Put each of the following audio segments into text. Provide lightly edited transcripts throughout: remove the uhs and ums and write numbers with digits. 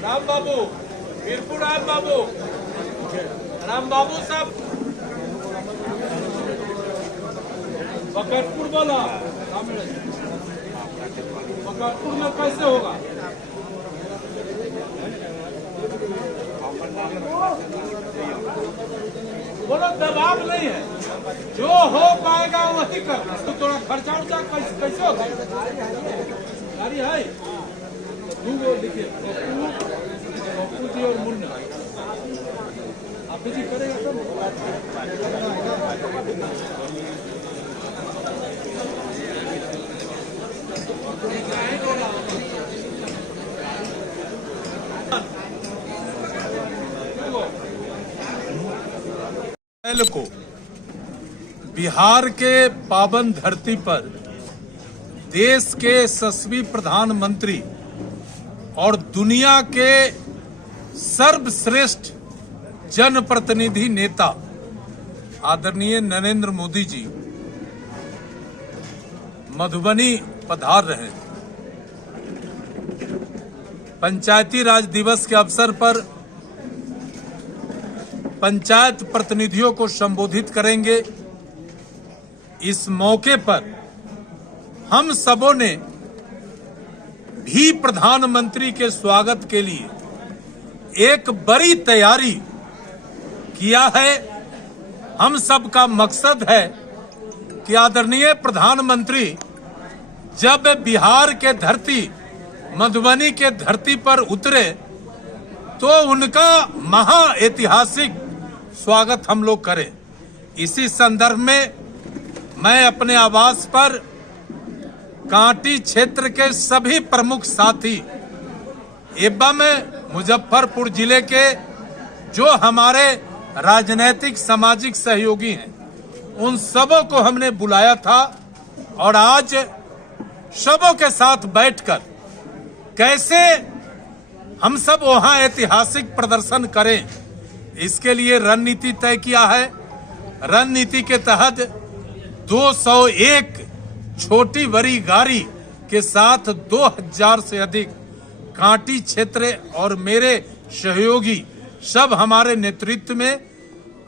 राम बाबू, वीरपुर राम बाबू साहब, बकरपुर बोला, बकरपुर में कैसे होगा? बोलो दबाव नहीं है, जो हो पाएगा वही करना। तो थोड़ा खर्चा उर्चा कैसे होगा? गाड़ी है दो लिखिए, पप्पू जी और मुन्ना। आप जी करेगा को बिहार के पावन धरती पर देश के यशस्वी प्रधानमंत्री और दुनिया के सर्वश्रेष्ठ जनप्रतिनिधि नेता आदरणीय नरेंद्र मोदी जी मधुबनी पधार रहे हैं। पंचायती राज दिवस के अवसर पर पंचायत प्रतिनिधियों को संबोधित करेंगे। इस मौके पर हम सबों ने भी प्रधानमंत्री के स्वागत के लिए एक बड़ी तैयारी किया है। हम सबका मकसद है कि आदरणीय प्रधानमंत्री जब बिहार के धरती मधुबनी के धरती पर उतरे तो उनका महाऐतिहासिक स्वागत हम लोग करें। इसी संदर्भ में मैं अपने आवास पर कांटी क्षेत्र के सभी प्रमुख साथी एवं मुजफ्फरपुर जिले के जो हमारे राजनीतिक सामाजिक सहयोगी हैं उन सबों को हमने बुलाया था और आज सबों के साथ बैठकर कैसे हम सब वहां ऐतिहासिक प्रदर्शन करें, इसके लिए रणनीति तय किया है। रणनीति के तहत 201 छोटी बड़ी गाड़ी के साथ 2000 से अधिक कांटी क्षेत्र और मेरे सहयोगी सब हमारे नेतृत्व में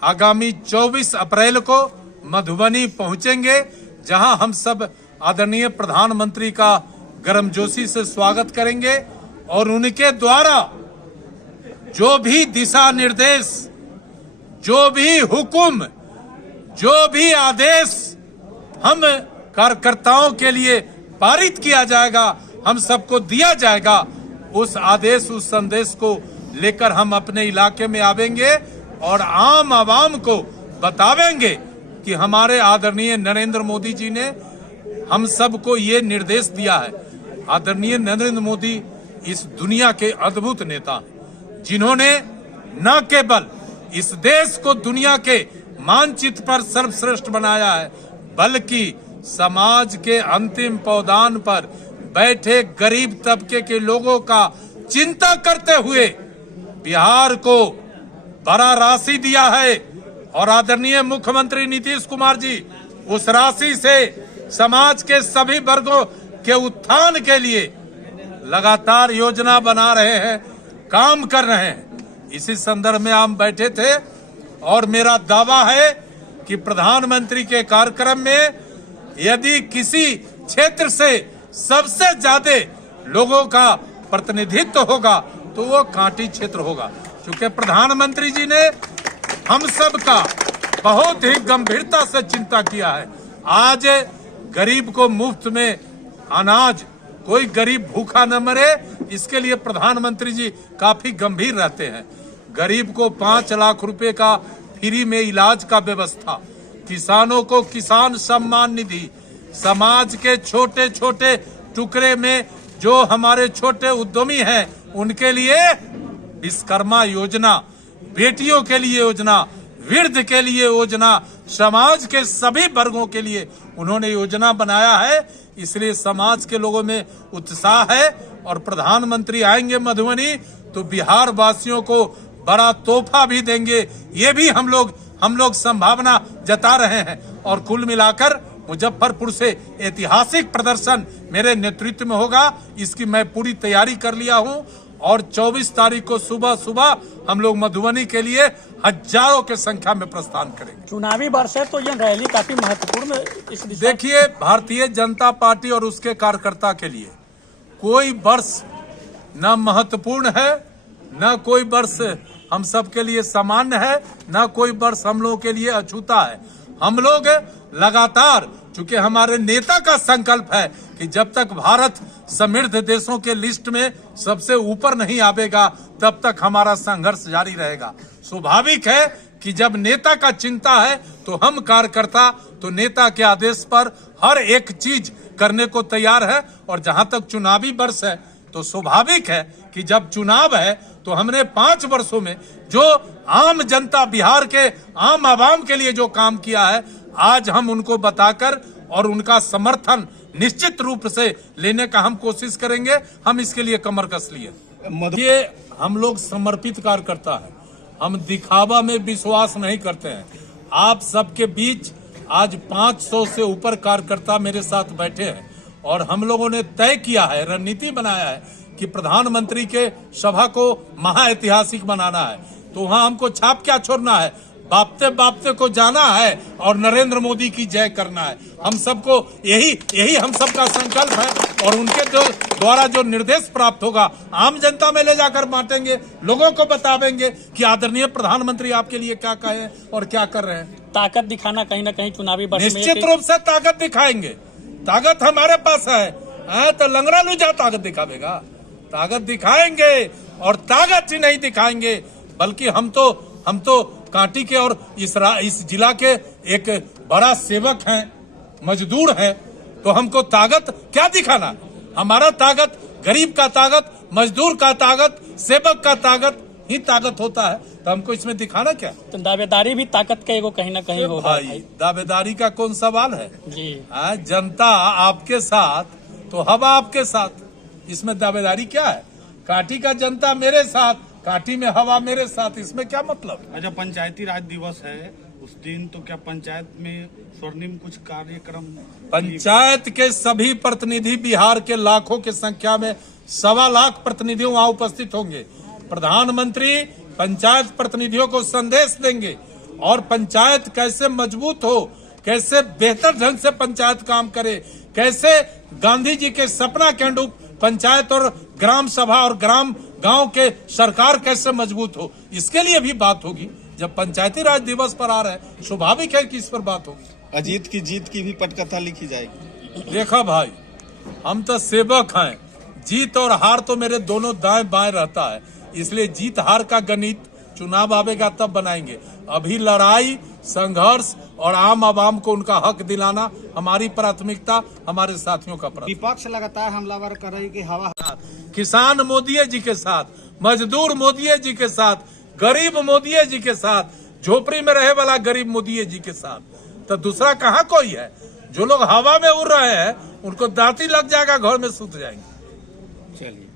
आगामी 24 अप्रैल को मधुबनी पहुंचेंगे, जहां हम सब आदरणीय प्रधानमंत्री का गर्मजोशी से स्वागत करेंगे और उनके द्वारा जो भी दिशा निर्देश, जो भी हुक्म, जो भी आदेश हम कार्यकर्ताओं के लिए पारित किया जाएगा, हम सबको दिया जाएगा, उस आदेश उस संदेश को लेकर हम अपने इलाके में आवेंगे और आम आवाम को बतावेंगे कि हमारे आदरणीय नरेंद्र मोदी जी ने हम सबको ये निर्देश दिया है। आदरणीय नरेंद्र मोदी इस दुनिया के अद्भुत नेता हैं, जिन्होंने न केवल इस देश को दुनिया के मानचित्र पर सर्वश्रेष्ठ बनाया है, बल्कि समाज के अंतिम पौधान पर बैठे गरीब तबके के लोगों का चिंता करते हुए बिहार को बड़ा राशि दिया है। और आदरणीय मुख्यमंत्री नीतीश कुमार जी उस राशि से समाज के सभी वर्गों के उत्थान के लिए लगातार योजना बना रहे हैं, काम कर रहे हैं। इसी संदर्भ में हम बैठे थे और मेरा दावा है कि प्रधानमंत्री के कार्यक्रम में यदि किसी क्षेत्र से सबसे ज्यादा लोगों का प्रतिनिधित्व होगा तो वो कांटी क्षेत्र होगा, क्योंकि प्रधानमंत्री जी ने हम सब का बहुत ही गंभीरता से चिंता किया है। आज गरीब को मुफ्त में अनाज, कोई गरीब भूखा न मरे, इसके लिए प्रधानमंत्री जी काफी गंभीर रहते हैं। गरीब को 5 लाख रुपए का फ्री में इलाज का व्यवस्था, किसानों को किसान सम्मान निधि, समाज के छोटे छोटे टुकड़े में जो हमारे छोटे उद्यमी हैं उनके लिए विश्वकर्मा योजना, बेटियों के लिए योजना, वृद्ध के लिए योजना, समाज के सभी वर्गों के लिए उन्होंने योजना बनाया है। इसलिए समाज के लोगों में उत्साह है और प्रधानमंत्री आएंगे मधुबनी तो बिहार वासियों को बड़ा तोहफा भी देंगे, ये भी हम लोग संभावना जता रहे हैं। और कुल मिलाकर मुजफ्फरपुर से ऐतिहासिक प्रदर्शन मेरे नेतृत्व में होगा, इसकी मैं पूरी तैयारी कर लिया हूं और 24 तारीख को सुबह सुबह हम लोग मधुबनी के लिए हजारों के संख्या में प्रस्थान करेंगे। चुनावी वर्ष है तो ये रैली काफी महत्वपूर्ण इस दिशा। देखिए, भारतीय जनता पार्टी और उसके कार्यकर्ता के लिए कोई वर्ष न महत्वपूर्ण है, न कोई वर्ष हम सब के लिए सामान्य है, न कोई वर्ष हम लोगों के लिए अछूता है। हम लोग लगातार, चूंकि हमारे नेता का संकल्प है कि जब तक भारत समृद्ध देशों के लिस्ट में सबसे ऊपर नहीं आवेगा तब तक हमारा संघर्ष जारी रहेगा। स्वाभाविक है कि जब नेता का चिंता है तो हम कार्यकर्ता तो नेता के आदेश पर हर एक चीज करने को तैयार है। और जहां तक चुनावी वर्ष है तो स्वाभाविक है कि जब चुनाव है तो हमने 5 वर्षों में जो आम जनता, बिहार के आम आवाम के लिए जो काम किया है, आज हम उनको बताकर और उनका समर्थन निश्चित रूप से लेने का हम कोशिश करेंगे। हम इसके लिए कमर कस लिए। ये हम लोग समर्पित कार्यकर्ता है, हम दिखावा में विश्वास नहीं करते हैं। आप सबके बीच आज 500 से ऊपर कार्यकर्ता मेरे साथ बैठे हैं और हम लोगों ने तय किया है, रणनीति बनाया है कि प्रधानमंत्री के सभा को महाऐतिहासिक बनाना है। तो वहां हमको छाप क्या छोड़ना है, बापते बापते को जाना है और नरेंद्र मोदी की जय करना है। हम सबको यही हम सबका संकल्प है और उनके जो द्वारा जो निर्देश प्राप्त होगा आम जनता में ले जाकर बांटेंगे, लोगों को बतावेंगे कि आदरणीय प्रधानमंत्री आपके लिए क्या कहे और क्या कर रहे हैं। ताकत दिखाना कहीं ना कहीं चुनावी वर्ष में निश्चित रूप से ताकत दिखाएंगे। ताकत हमारे पास है, तो लंगड़ा लूजा ताकत दिखावेगा। ताकत दिखाएंगे और ताकत ही नहीं दिखाएंगे बल्कि हम तो कांटी के और इस जिला के एक बड़ा सेवक हैं, मजदूर हैं, तो हमको ताकत क्या दिखाना। हमारा ताकत गरीब का ताकत, मजदूर का ताकत, सेवक का ताकत ही ताकत होता है। तो हमको इसमें दिखाना क्या। तो दावेदारी भी ताकत का एगो कहीं ना कहीं होगा भाई। दावेदारी का कौन सवाल है जी। जनता आपके साथ तो हवा आपके साथ, इसमें दावेदारी क्या है। कांटी का जनता मेरे साथ, कांटी में हवा मेरे साथ, इसमें क्या मतलब। अच्छा, पंचायती राज दिवस है उस दिन, तो क्या पंचायत में स्वर्णिम कुछ कार्यक्रम। पंचायत के सभी प्रतिनिधि, बिहार के लाखों की संख्या में 1.25 लाख प्रतिनिधियों वहां उपस्थित होंगे। प्रधानमंत्री पंचायत प्रतिनिधियों को संदेश देंगे और पंचायत कैसे मजबूत हो, कैसे बेहतर ढंग से पंचायत काम करे, कैसे गांधी जी के सपना के अनुरूप पंचायत और ग्राम सभा और गांव के सरकार कैसे मजबूत हो, इसके लिए भी बात होगी। जब पंचायती राज दिवस पर आ रहा है, स्वाभाविक है कि इस पर बात होगी। अजीत की जीत की भी पटकथा लिखी जाएगी। देखा भाई, हम तो सेवक हैं, जीत और हार तो मेरे दोनों दाएं बाएं रहता है, इसलिए जीत हार का गणित चुनाव आवेगा तब बनाएंगे। अभी लड़ाई, संघर्ष और आम आवाम को उनका हक दिलाना हमारी प्राथमिकता, हमारे साथियों का प्राथमिकता। विपक्ष लगातार हमलावर कर रही कि हवा। किसान मोदी जी के साथ, मजदूर मोदी जी के साथ, गरीब मोदी जी के साथ, झोपड़ी में रहे वाला गरीब मोदी जी के साथ, तो दूसरा कहाँ कोई है। जो लोग हवा में उड़ रहे हैं उनको दांती लग जाएगा, घर में सूत जाएंगे। चलिए।